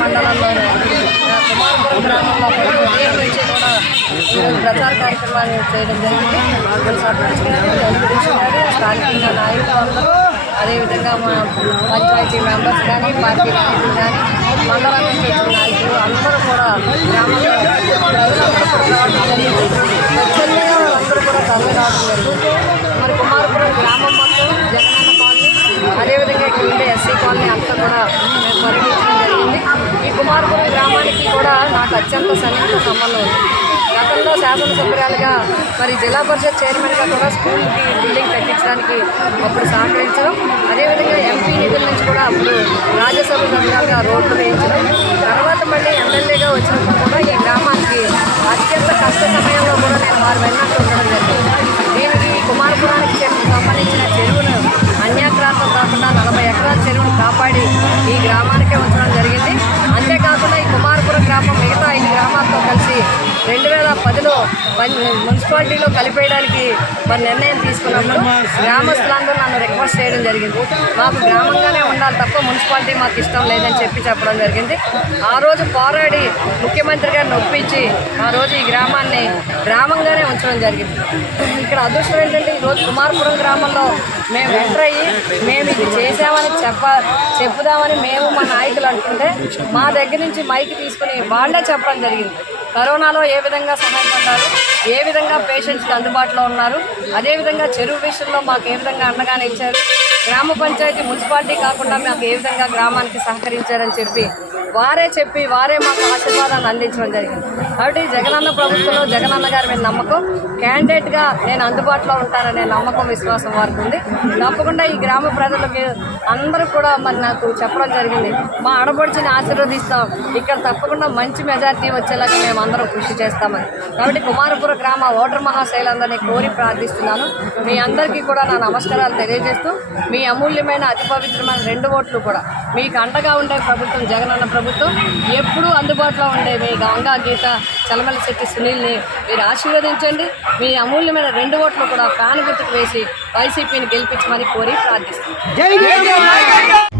మండలంలోని కుమారపురం గ్రామంలో ఉదయం నుంచి కూడా ప్రచార కార్యక్రమాలు చేయడం జరిగింది. స్థానికంగా నాయకులు అందరూ, అదేవిధంగా మా పంచాయతీ మెంబర్స్ కానీ, పార్టీ నాయకులు కానీ, మండలం నుంచి వచ్చిన నాయకులు అందరూ కూడా గ్రామంలో రావడం జరిగింది. స్వచ్ఛందంగా వాళ్ళందరూ కూడా తరలి రావడం జరిగింది. మరి కుమారపురం గ్రామం మొత్తం జగనన్న కాలనీ, అదేవిధంగా ఇక్కడ ఉండే ఎస్సీ కాలనీ అంతా కూడా మేము పర్యటించడం జరిగింది. ఈ కుమారపురం గ్రామానికి కూడా నాకు అత్యంత సన్నిహిత సంబంధం ఉంది. గతంలో శాసనసభ్యురాలుగా మరి జిల్లా పరిషత్ చైర్మన్గా కూడా స్కూల్కి బిల్డింగ్ కట్టించడానికి అప్పుడు సహకరించడం, అదేవిధంగా ఎంపీ నిధుల నుంచి కూడా అప్పుడు రాజ్యసభ సభ్యురాలుగా రోడ్లు వేయించడం, తర్వాత మళ్ళీ ఎమ్మెల్యేగా వచ్చినప్పుడు కూడా ఈ గ్రామానికి అత్యంత కష్ట సమయంలో కూడా నేను వారు వెన్నట్టు ఉండడం జరిగింది. దీనికి కుమారపురానికి సంబంధించిన చెరువును అన్యాక్రాంతం కాకుండా 40 ఎకరాల చెరువును కాపాడి ఈ గ్రామానికే ఉంచడం జరిగింది. అంతేకాకుండా ఈ కుమారపురం గ్రామం మిగతా 5 గ్రామాలతో కలిసి 2010లో మున్సిపాలిటీలో కలిపేయడానికి మరి నిర్ణయం తీసుకున్నప్పుడు గ్రామస్తులందరూ నన్ను రిక్వెస్ట్ చేయడం జరిగింది. మాకు గ్రామంగానే ఉండాలి తప్ప మున్సిపాలిటీ మాకు ఇష్టం లేదని చెప్పడం జరిగింది. ఆ రోజు పోరాడి ముఖ్యమంత్రి గారిని ఒప్పించి ఆ రోజు ఈ గ్రామాన్ని గ్రామంగానే ఉంచడం జరిగింది. ఇక్కడ అదృష్టం ఏంటంటే ఈరోజు కుమారపురం గ్రామంలో మేము ఎంటర్ అయ్యి మేము ఇది చేసామని చెప్పుదామని మేము మా నాయకులు అంటుంటే మా దగ్గర నుంచి మైక్ తీసుకుని వాళ్ళే చెప్పడం జరిగింది. కరోనాలో ఏ విధంగా సహాయపడ్డారు, ఏ విధంగా పేషెంట్స్కి అందుబాటులో ఉన్నారు, అదేవిధంగా చెరువు విషయంలో మాకు ఏ విధంగా అండగానే ఇచ్చారు, గ్రామ పంచాయతీ మున్సిపాలిటీ కాకుండా మాకు ఏ విధంగా గ్రామానికి సహకరించారని చెప్పి వారే మాకు ఆశీర్వాదాన్ని అందించడం జరిగింది. కాబట్టి జగనన్న ప్రభుత్వంలో జగనన్న గారి మీద నమ్మకం, క్యాండిడేట్గా నేను అందుబాటులో ఉంటాననే నమ్మకం, విశ్వాసం వారికి ఉంది. తప్పకుండా ఈ గ్రామ ప్రజలకి అందరూ కూడా మరి నాకు చెప్పడం జరిగింది, మా ఆడపడుచుని ఆశీర్వదిస్తాం, ఇక్కడ తప్పకుండా మంచి మెజార్టీ వచ్చేలాగా మేము అందరం కృషి చేస్తామని. కాబట్టి కుమారపురం గ్రామ ఓటర్ మహాశైలందరినీ కోరి ప్రార్థిస్తున్నాను. మీ అందరికీ కూడా నా నమస్కారాలు తెలియజేస్తూ మీ అమూల్యమైన అతి పవిత్రమైన 2 ఓట్లు కూడా మీకు అండగా ఉండే ప్రభుత్వం జగనన్న ప్రభుత్వం, ఎప్పుడూ అందుబాటులో ఉండే మీ గంగా గీత చలమలశెట్టి సునీల్ని మీరు ఆశీర్వదించండి. మీ అమూల్యమైన 2 ఓట్లు కూడా ఫ్యాన్ గుర్తుకు వేసి వైసీపీని గెలిపించమని కోరి ప్రార్థిస్తున్నాను.